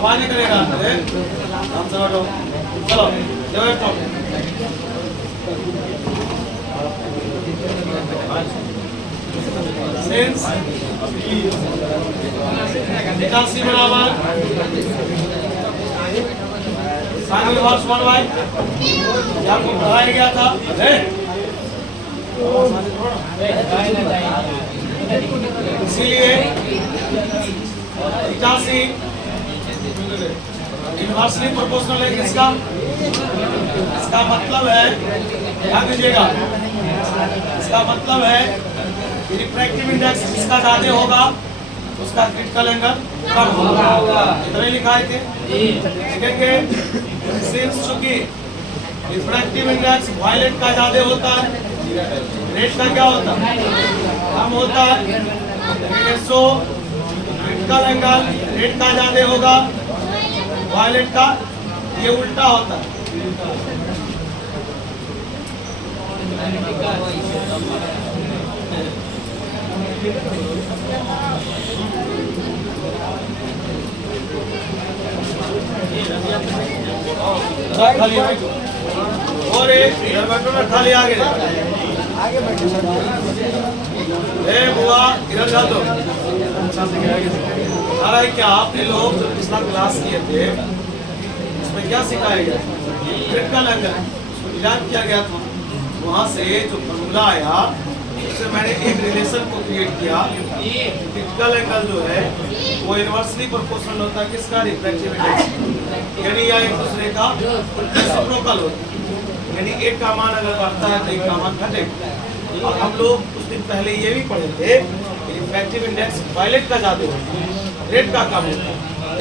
आवाज नहीं करेगा हम सब हटो चलो सेंस 81 बराबर साइन इनवर्स 1/, आपको पढ़ाया गया था इसीलिए 81 इनवर्सली प्रोपोर्शनल है किसका? इसका मतलब है, ध्यान दीजिएगा, इसका मतलब है रिफ्रैक्टिव इंडेक्स जिसका ज्यादा होगा उसका क्रिटिकल एंगल कम होगा। इतना ही लिखा है देखेंगे। सिंस चूंकि रिफ्रैक्टिव इंडेक्स वायलेट का ज्यादा होता है, रेड का क्या होता है? कम होता है। सो क्रिटिकल एंगल रेड का ज्यादा होगा, वायलेट का ये उल्टा होता है। खाली और एक इधर बैठो ना, खाली आगे बुआ इधर जा दो। अरे क्या आपने लोग जो पिछला क्लास किए थे उसमें क्या सिखाया गया? क्रिटिकल एंगल उसको याद किया गया था। वहां से जो फॉर्मूला आया उससे मैंने एक रिलेशन को क्रिएट किया। क्रिटिकल एंगल जो है वो इनवर्सली प्रोपोर्शनल होता है किसका? रिफ्रैक्टिव इंडेक्स, यानी यह एक दूसरे का रेसिप्रोकल होता है। यानी एक का मान अगर बढ़ता है तो एक का मान घटेगा। और हम लोग कुछ दिन पहले ये भी पढ़े थे कि रिफ्रैक्टिव इंडेक्स वायलेट का ज्यादा होता है, रेड का कम होता है।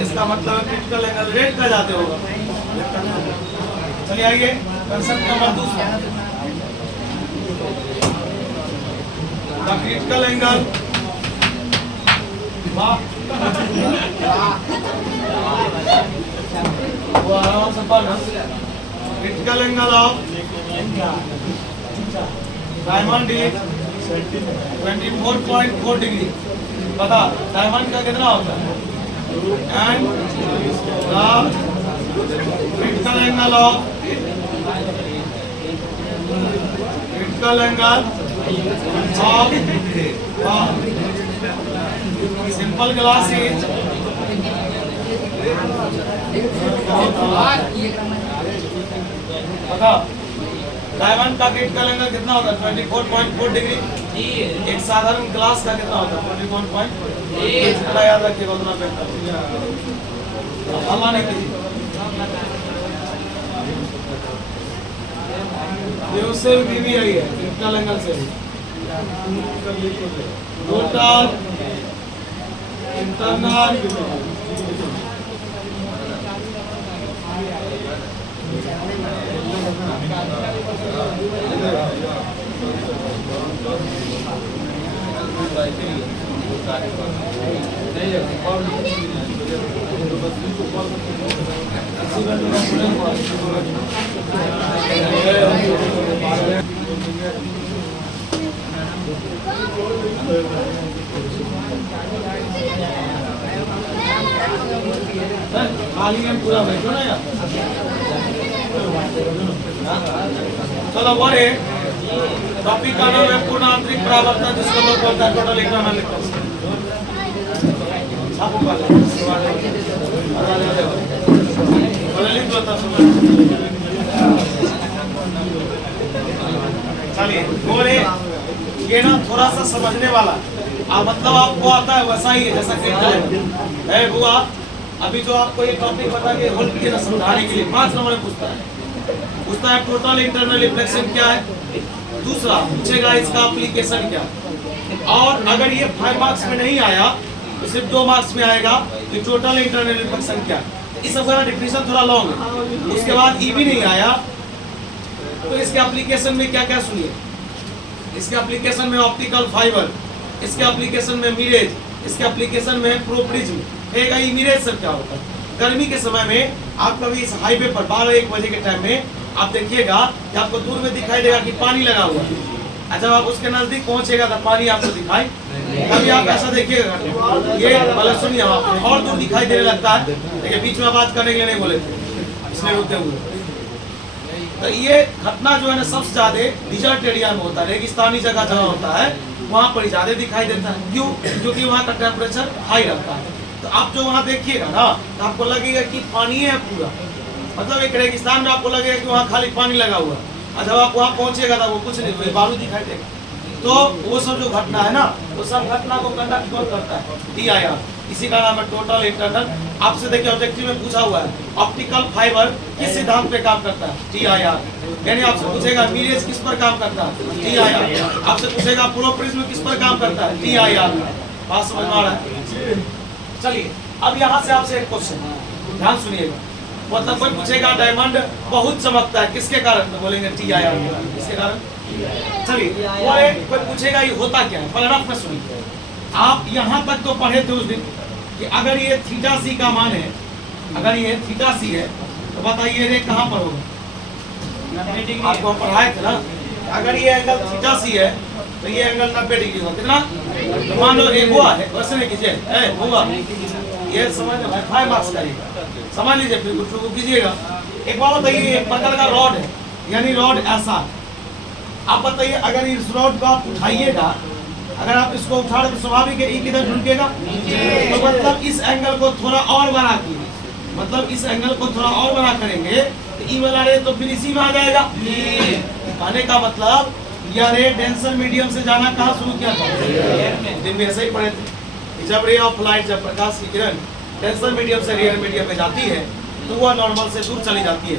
इसका मतलब है क्रिटिकल एंगल रेड का ज्यादा होगा। चलिए आइए कंसेप्ट नंबर 2। क्रिटिकल एंगल वो आराम से पढ़ना। Critical angle of diamond is 24.4 degree. बता डायमंड का कितना होता है? And critical angle of simple glass is बता डायमंड का क्रिटिकल एंगल कितना होगा? 24.4 डिग्री। एक साधारण ग्लास का कितना होता है? 21.8। याद रखिएगा उतना बेहतर। हल्ला नहीं कीजिए। ये उससे भी आई है क्रिटिकल एंगल से। टोटल इंटरनल खाली में पूरा बैठो ना यार। चलो बोले टॉपिक का नाम है पूर्ण आंतरिक परावर्तन, जिसको लोग बोलते हैं टोटल इंटरनल रिफ्लेक्शन। चलिए बोले ये ना थोड़ा सा समझने वाला मतलब आपको आता है वैसा ही है जैसा कि है बुआ। अभी जो आपको ये टॉपिक बता के होल्ड किया समझाने के लिए 5 नंबर में पूछता है टोटल इंटरनल रिफ्लेक्शन क्या है। दूसरा पूछेगा इसका एप्लीकेशन क्या। और अगर ये 5 मार्क्स में नहीं आया तो सिर्फ 2 मार्क्स में आएगा कि टोटल इंटरनल रिफ्लेक्शन क्या। इस सब का डिफिनेशन थोड़ा लॉन्ग है। उसके बाद ई भी नहीं आया तो इसके एप्लीकेशन में क्या क्या सुनिए। इसके एप्लीकेशन में ऑप्टिकल फाइबर, इसके एप्लीकेशन में मिरेज, इसके एप्लीकेशन में प्रोप्रिज्म। मिरेज सब क्या होता है? गर्मी के समय में आप कभी इस हाईवे पर 12-1 बजे के टाइम में आप देखिएगा कि आपको दूर में दिखाई देगा कि पानी लगा हुआ है। जब आप उसके नजदीक पहुंचेगा तो पानी आपको दिखाई, कभी आप ऐसा देखिएगा, ये भले सुनिए, आप और दूर दिखाई देने लगता है, लेकिन बीच में बात करने के लिए नहीं बोले थे, इसलिए रुके हुए। तो ये घटना जो है ना सबसे ज्यादा डिजर्ट एरिया में होता है, रेगिस्तानी जगह जहाँ होता है वहाँ पर ज्यादा दिखाई देता है। क्यों? क्योंकि वहाँ का टेम्परेचर हाई रहता है। तो आप जो वहाँ देखिएगा ना तो आपको लगेगा कि पानी है पूरा, मतलब एक रेगिस्तान में आपको लगेगा कि वहाँ खाली पानी लगा हुआ, और जब आप वहाँ पहुँचेगा तो वो कुछ नहीं, बालू दिखाई देगा। तो वो सब जो घटना है ना, वो सब घटना को कंडक्ट कौन करता है? TIR। इसी का नाम है टोटल इंटरनल। आपसे देखिए ऑब्जेक्टिव में पूछा हुआ है ऑप्टिकल फाइबर किस सिद्धांत पे काम करता है? TIR। यानी आपसे पूछेगा मिरेज किस पर काम करता है? TIR। आपसे पूछेगा प्रोप्रिज्म किस पर काम करता है? TIR। बात समझ में आ रहा है? चलिए अब यहाँ से आपसे एक क्वेश्चन, ध्यान सुनिएगा। मतलब कोई पूछेगा डायमंड बहुत चमकता है किसके कारण, तो बोलेंगे TIR के कारण। किसके कारण? चलिए कोई पूछेगा ये होता क्या है, पहले रफ में सुनिए। आप यहाँ तक तो पढ़े थे उस दिन कि अगर ये थीटा सी का मान है, अगर ये थीटा सी है तो बताइए रे कहाँ पर होगा? आपको पढ़ाए थे ना, अगर ये एंगल थीटा सी है तो ये एंगल 90 डिग्री होगा। कितना? तो मान लो एक हुआ है, वैसे नहीं कीजिए होगा, ये समझ 5 मार्क्स करिएगा, समझ लीजिए, फिर कुछ कीजिएगा। एक बात बताइए, एक प्रकार का रॉड है, यानी रॉड ऐसा, आप बताइए अगर इस रॉड को आप उठाइएगा, अगर आप इसको उठा रहे तो स्वाभाविक है ये किधर ढूंढेगा, तो मतलब इस एंगल को थोड़ा और बड़ा कीजिए, मतलब इस एंगल को थोड़ा और बड़ा करेंगे तो ई वाला रे तो फिर इसी में आ जाएगा। कहने का मतलब यह रे डेंसर मीडियम से जाना कहाँ शुरू किया था? दिन में ऐसे ही पढ़े थे, जब रे ऑफ लाइट, जब प्रकाश की किरण डेंसर मीडियम से रेयर मीडियम में जाती है तो वह नॉर्मल से दूर चली जाती है।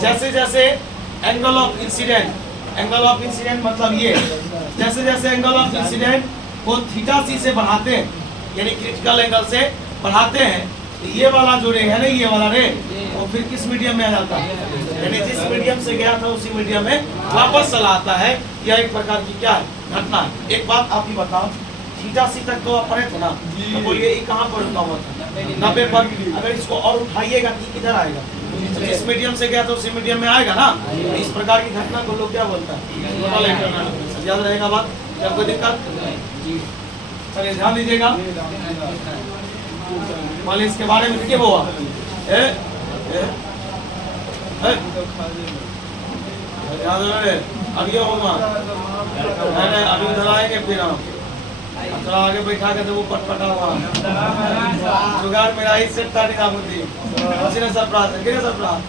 जैसे जैसे angle of incident, angle of incident मतलब ये, जैसे जैसे एंगल ऑफ इंसिडेंट को थीटा सी से बढ़ाते हैं, यानी क्रिटिकल एंगल से बढ़ाते हैं, तो ये वाला जो रे है ना, ये वाला रे वो फिर किस मीडियम में आ जाता है, यानी जिस मीडियम से गया था उसी मीडियम में वापस चला आता है। यह एक प्रकार की क्या है? घटना है। एक बात आप ही बताओ, थीटा सी तक तो आप पढ़े थे ना, तो बोलिए कहाँ पर रुका हुआ था? 90 पर। अगर इसको और उठाइएगा तो किधर आएगा? जिस मीडियम से गया था उसी मीडियम में आएगा ना। इस प्रकार की घटना को लोग क्या बोलता है? Total internal. याद रहेगा बात? क्या कोई दिक्कत? चलिए ध्यान दीजिएगा, मान लीजिए इसके बारे में क्या हुआ, अभी होगा अभी उधर आएंगे, फिर हम थोड़ा आगे बैठा के तो वो पटपटा हुआ जुगाड़ मेरा ही सेट था निजामुद्दीन ने सरप्राइज है, कितने सरप्राइज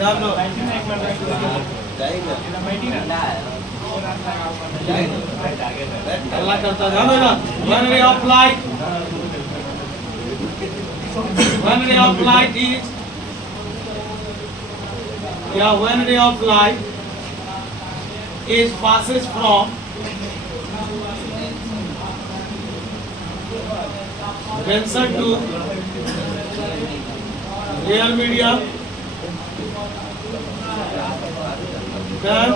जान लो अल्लाह करता जानो ना। One ray of light, one ray of light is, या one ray of light is passes from denser to real medium, then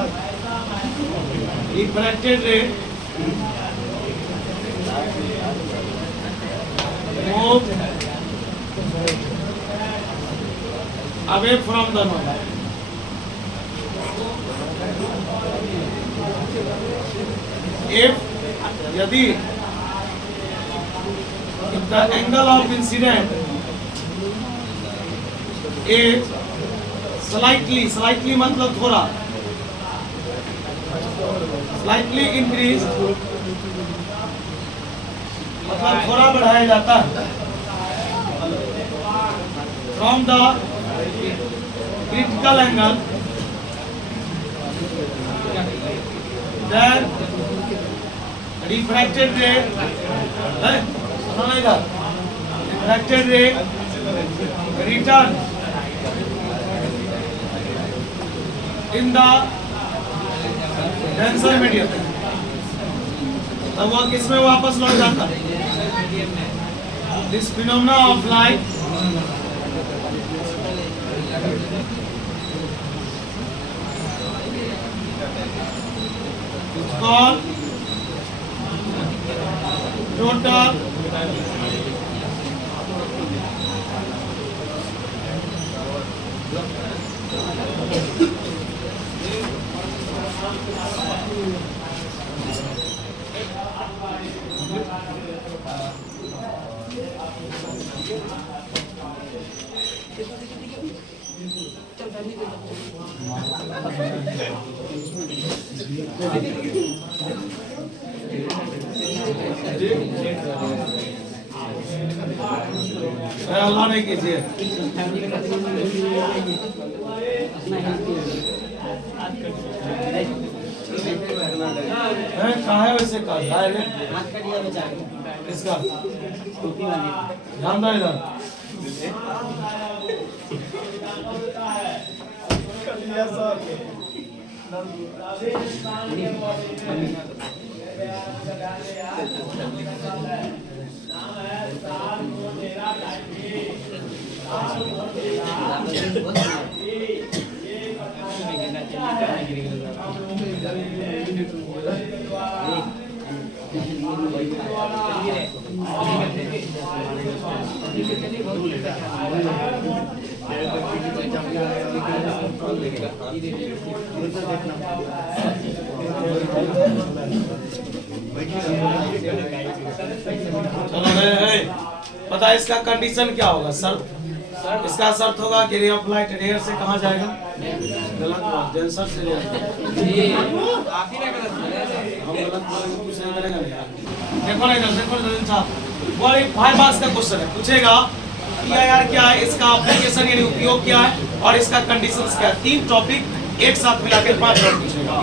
refracted ray move away from the knob. If यदि the angle of incident is slightly मतलब थोड़ा, slightly increased मतलब थोड़ा बढ़ाया जाता है from the critical angle, then refracted ray, refracted ray return in the denser medium, तब वो किसमें वापस लौट जाता है? This phenomena of light is called total अल्लाह नहीं कीजिए। कहाँ है वैसे का इसका ध्यान दो इधर। चलो पता है इसका कंडीशन क्या होगा सर? इसका शर्त होगा कि रे ऑफ लाइट रेयर से कहाँ जाएगा? गलत बात, डेंसर से हम गलत बोलेंगे कुछ नहीं करेगा नहीं। देखो ना इधर देखो साहब, वो 5 मार्क्स का क्वेश्चन है, पूछेगा PIR क्या है, इसका एप्लीकेशन यानी उपयोग क्या है और इसका कंडीशंस क्या है। 3 टॉपिक एक साथ मिला के 5 मार्क्स पूछेगा।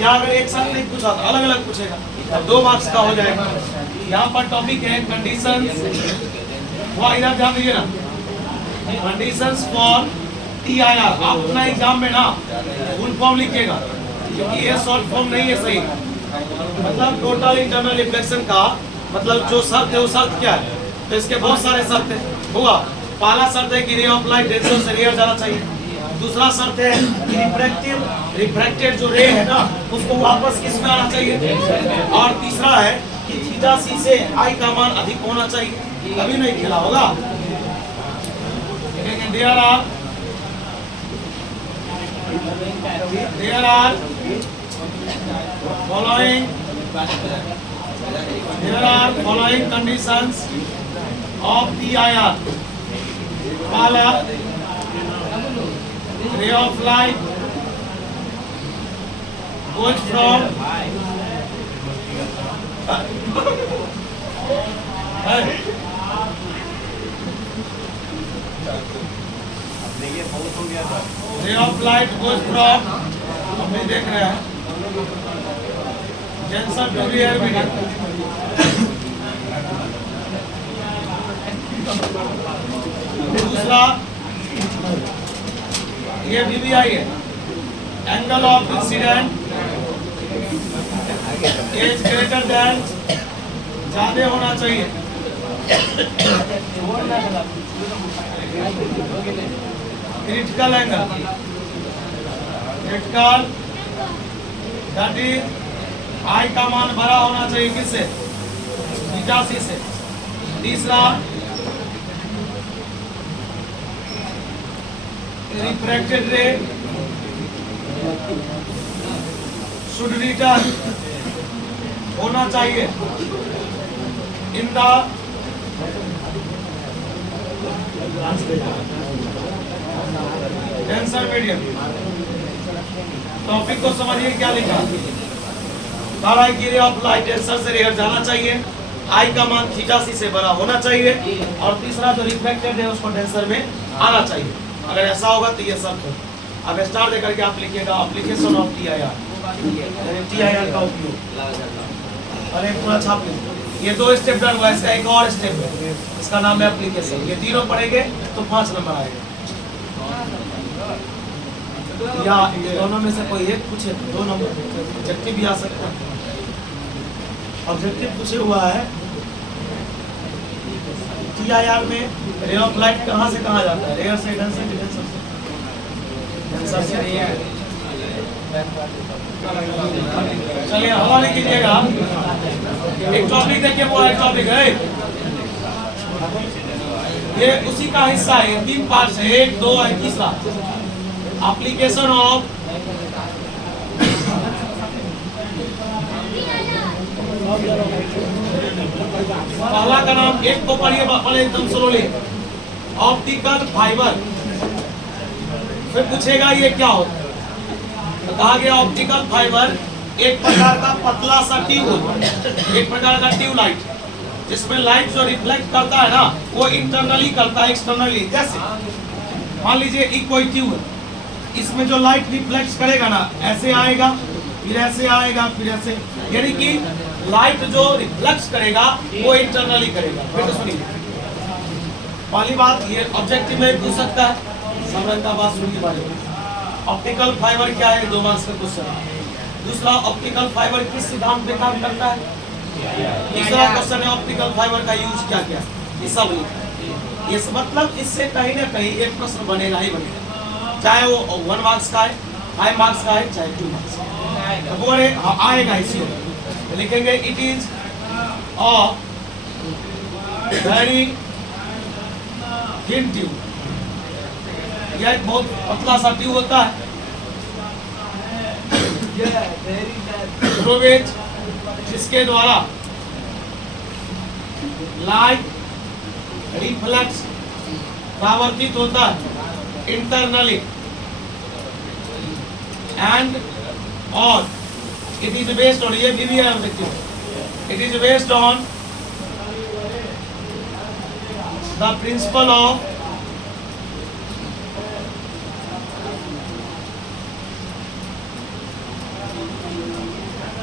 यहाँ अगर एक साथ नहीं पूछा तो अलग अलग पूछेगा, अब 2 मार्क्स का हो जाएगा। यहाँ पर टॉपिक है कंडीशंस, वो इधर ध्यान दीजिए ना, कंडीशंस फॉर TIR। आप अपना एग्जाम में ना फुल फॉर्म लिखिएगा क्योंकि ये शॉर्ट फॉर्म नहीं है सही। मतलब टोटल इंटरनल रिफ्लेक्शन का मतलब जो शर्त है वो शर्त क्या है, तो इसके बहुत सारे शर्त है होगा। पहला शर्त है कि रे ऑफ लाइट डेंसर से रेयर जाना चाहिए। दूसरा शर्त है कि रिफ्रैक्टेड जो रे है ना उसको वापस किस में आना चाहिए। और तीसरा है कि थीटा सी से आई का मान अधिक होना चाहिए, कभी नहीं खेला होगा। There are following conditions of PIR. पहला, ray of light goes from ray of light goes from, हम भी देख रहे हैं, डेंसर टू रेयर मीडियम। दूसरा ये VBI है, angle of incident is greater than, ज्यादा होना चाहिए। Critical angle, critical that is I का मान बड़ा होना चाहिए किससे? थीटा सी से। तीसरा रिफ्रैक्टेड रे शुड रिटर्न होना चाहिए in the denser medium. Topic को समझिए क्या लिखा। पहला है कि रे ऑफ लाइट डेंसर से रेयर जाना चाहिए, आई का मान थीटा सी से बड़ा होना चाहिए, और तीसरा जो रिफ्लेक्टेड है उसको डेंसर में आना चाहिए। अगर ऐसा होगा तो ये शर्त है। अब स्टार देकर के आप लिखिएगा एप्लीकेशन ऑफ TIR, यानी TIR का उपयोग। अरे पूरा छाप लीजिए। ये 2 स्टेप डन हुआ, इसका एक और स्टेप है, इसका नाम है एप्लीकेशन। ये तीनों पढ़ेंगे तो 5 नंबर आएगा। या दोनों में से कोई एक पूछे तो 2 नंबर, ऑब्जेक्टिव भी आ सकता है। ऑब्जेक्टिव पूछे हुआ है TIR में रे ऑफ लाइट कहाँ से कहाँ जाता है? रेयर से डेंसर से, डेंसर से रेयर। चलिए हवाले कीजिएगा। एक टॉपिक देखिए, वो एक टॉपिक है, ये उसी का हिस्सा है। 3 पार्ट है, 1, 2 और तीसरा एप्लीकेशन ऑफ पहला का नाम एक को पढ़िए पहले एकदम स्लोली, ऑप्टिकल फाइबर। फिर पूछेगा ये क्या होता है, तो कहा गया ऑप्टिकल फाइबर एक प्रकार का पतला सा ट्यूब होता है, एक प्रकार का ट्यूबलाइट, जिसमें लाइट जो रिफ्लेक्ट करता है ना वो इंटरनली करता है एक्सटर्नली। जैसे मान लीजिए एक कोई ट्यूब है, इसमें जो लाइट रिफ्लेक्ट करेगा ना ऐसे आएगा, फिर ऐसे आएगा, फिर ऐसे, यानी कि लाइट जो रिफ्लेक्ट करेगा वो इंटरनली करेगा। फिर तो सुनिए, पहली बात ये ऑब्जेक्टिव में पूछ सकता है, समझ का बात सुनिए भाई। ऑप्टिकल फाइबर क्या है, 2 मार्क्स का क्वेश्चन। दूसरा, ऑप्टिकल फाइबर किस सिद्धांत पे काम करता है। तीसरा क्वेश्चन है ऑप्टिकल फाइबर का यूज क्या क्या, ये सब लिखा। ये मतलब इससे कहीं ना कहीं एक प्रश्न बनेगा ही बनेगा, चाहे वो 1 मार्क्स का है, 5 मार्क्स का है, चाहे 2 मार्क्स का है, तो वो आएगा इसलिए लिखेंगे it is a very thin tube. यह एक बहुत पतला सा ट्यूब होता है जिसके द्वारा लाइट रिफ्लेक्स परावर्तित होता है इंटरनली एंड और इट इज बेस्ड ऑन, ये भी है objective, it is based on the principle of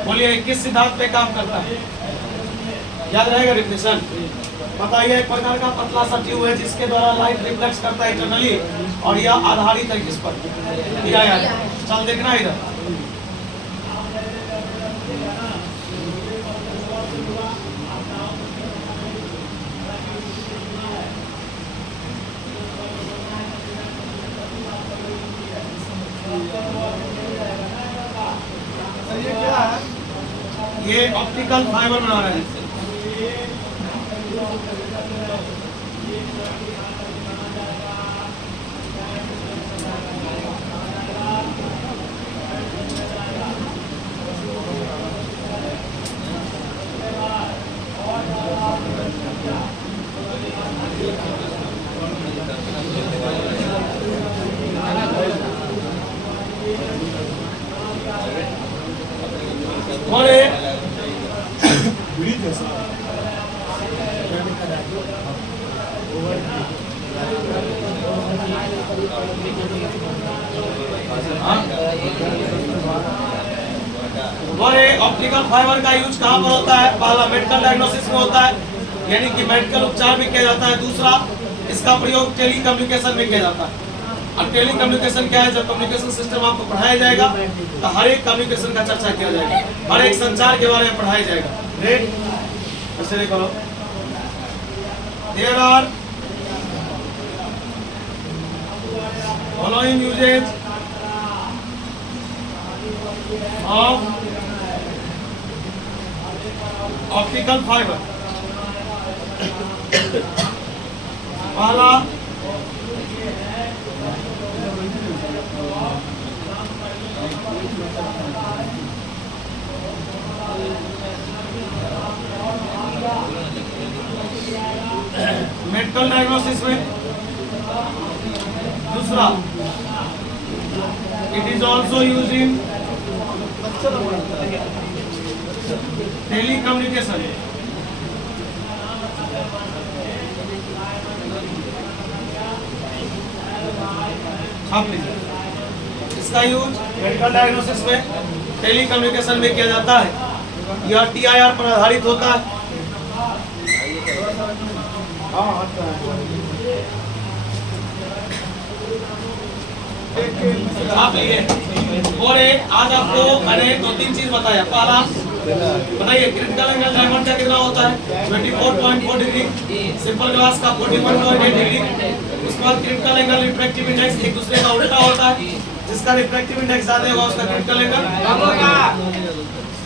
बोलिए किस सिद्धांत पे काम करता है, याद रहेगा रिफ्लेक्शन। बताइए एक प्रकार का पतला सा ट्यूब है जिसके द्वारा लाइट रिफ्लेक्ट करता है इंटरनली, और यह आधारित है किस पर, यार चल देखना इधर। ये ऑप्टिकल फाइबर बना रहे हैं। और ऑप्टिकल फाइबर का यूज कहाँ पर होता है, पहला मेडिकल डायग्नोसिस में होता है, यानी कि मेडिकल उपचार में किया जाता है। दूसरा, इसका प्रयोग टेली कम्युनिकेशन में किया जाता है। और टेली कम्युनिकेशन क्या है, जब कम्युनिकेशन सिस्टम आपको पढ़ाया जाएगा तो हर एक कम्युनिकेशन का चर्चा किया जाएगा, हर एक संचार के बारे में पढ़ाया जाएगा। रेड ऐसे करो, there are following uses of optical fibre. पहला, मेडिकल डायग्नोसिस में। दूसरा, it is also use in telecommunication. इसका यूज मेडिकल डायग्नोसिस में, टेली कम्युनिकेशन में किया जाता है। यह TIR पर आधारित होता है। आप और आज आपको मैंने 2-3 चीज बताया। पहला बताइए क्रिटिकल एंगल डायमंड का कितना होता है, 24.4 डिग्री, सिंपल ग्लास का 41.8 डिग्री। उसके बाद क्रिटिकल एंगल रिफ्रैक्टिव इंडेक्स एक दूसरे का उल्टा होता है, जिसका रिफ्रैक्टिव इंडेक्स ज्यादा होगा उसका क्रिटिकल एंगल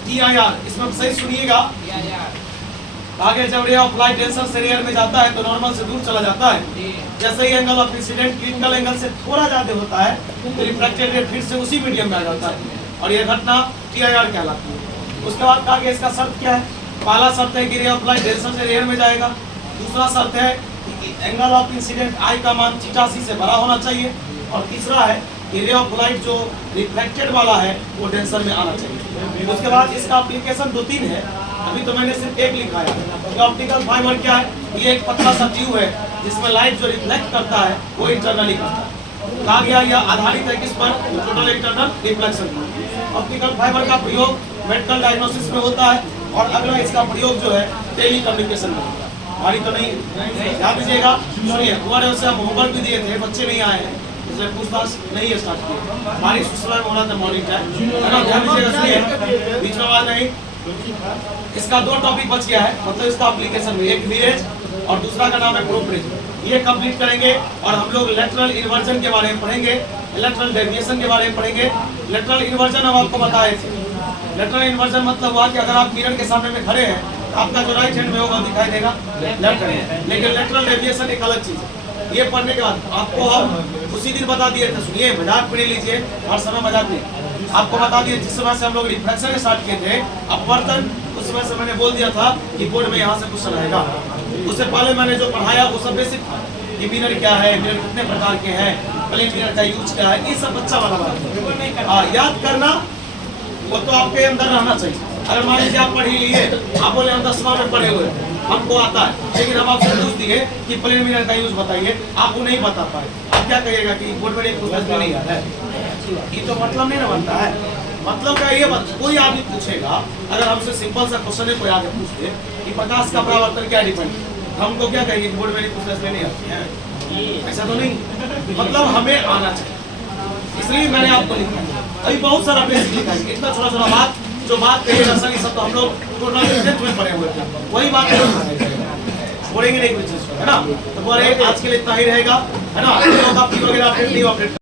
TIR। इसमें सही सुनिएगा, आगे जब रे ऑफ लाइट डेंसर से रेयर में जाता है तो नॉर्मल से दूर चला जाता है। जैसे ही angle of incident critical angle से थोड़ा ज्यादा होता है तो रिफ्रैक्टेड रे फिर से उसी मीडियम में आ जाता है, और यह घटना TIR कहलाती है। उसके बाद कहा गया इसका शर्त क्या है, पहला शर्त है कि रे ऑफ लाइट डेंसर से रेयर में जाएगा। दूसरा शर्त है कि एंगल ऑफ इंसिडेंट आई का मान θc से बड़ा होना चाहिए। और तीसरा है कि रे ऑफ लाइट जो रिफ्लेक्टेड वाला है वो डेंसर में आना चाहिए। उसके बाद इसका एप्लीकेशन 2-3 है, अभी तो मैंने सिर्फ एक लिखा है। तो ऑप्टिकल फाइबर क्या है? ये एक पतला सा ट्यूब है जिसमें लाइट जो रिफ्लेक्ट करता है वो इंटरनली करता है। कहा गया यह आधारित है किस पर? टोटल इंटरनल रिफ्लेक्शन पर। ऑप्टिकल फाइबर का प्रयोग मेडिकल डायग्नोसिस में होता है और अगला इसका प्रयोग जो है टेली कम्युनिकेशन में होता है। हमारी तो नहीं, ध्यान दीजिएगा। सुनिए, हमारे से हम होमवर्क भी दिए थे, बच्चे नहीं आए हैं इसलिए पूछताछ नहीं स्टार्ट की। हमारी सुबह में होना था मॉर्निंग टाइम, है ना? ध्यान दीजिएगा, सुनिए, बीच में आवाज नहीं। इसका 2 टॉपिक बच गया है, मतलब इसका एप्लीकेशन में, एक वीरेज और दूसरा का नाम है प्रोपरेज। ये कंप्लीट करेंगे और हम लोग लेटरल इन्वर्जन के बारे में पढ़ेंगे, लेटरल डेविएशन के बारे में पढ़ेंगे। लेटरल इन्वर्जन हम आपको बताए थे। लेटरल इन्वर्जन मतलब हुआ कि अगर आप मिरर के सामने में खड़े हैं, आपका जो राइट हैंड में होगा दिखाई देगा लेफ्ट हैंड, लेकिन लेटरल डेविएशन एक अलग चीज है। ये पढ़ने के बाद आपको हम उसी दिन बता दिए थे, सुनिए, मजाक पढ़ लीजिए, हर समय मजाक नहीं। आपको बता दिए जिस समय से हम लोग रिफ्लेक्शन स्टार्ट किए थे, अपवर्तन, उस समय से मैंने बोल दिया था कि बोर्ड में यहाँ से क्वेश्चन आएगा। उससे पहले मैंने जो पढ़ाया वो सब बेसिक था कि मिरर क्या है, मिरर कितने प्रकार के हैं, प्लेन मिरर का यूज क्या है, ये सब बच्चा वाला बात याद करना वो तो आपके अंदर रहना चाहिए। अगर मान लीजिए आप पढ़ ही लिए, आप बोले हम 10वां में पढ़े हुए, हमको आता है, लेकिन हम आपसे पूछ दिए कि प्लेन मिरर का यूज बताइए, आप वो नहीं बता पाए, आप क्या कहिएगा कि बोर्ड में क्वेश्चन नहीं आता है? ये तो मतलब नहीं ना बनता है। मतलब क्या ये कोई आदमी पूछेगा, अगर हमसे सिंपल सा क्वेश्चन है कोई आगे पूछ दे कि प्रकाश का परावर्तन क्या डिपेंड, हमको क्या कहेंगे बोर्ड में क्वेश्चन नहीं आती है? ऐसा तो नहीं, मतलब हमें आना चाहिए, इसलिए मैंने आपको लिखा है। अभी बहुत सारा बेसिक लिखा है, इतना छोटा छोटा बात जो बात कही दर्शन सब तो हम लोग टोटल 10th में पढ़े हुए थे, वही बात छोड़ेंगे नहीं कुछ, है ना? तो बोले आज के लिए इतना ही रहेगा, है ना? वगैरह अपडेट नहीं अपडेट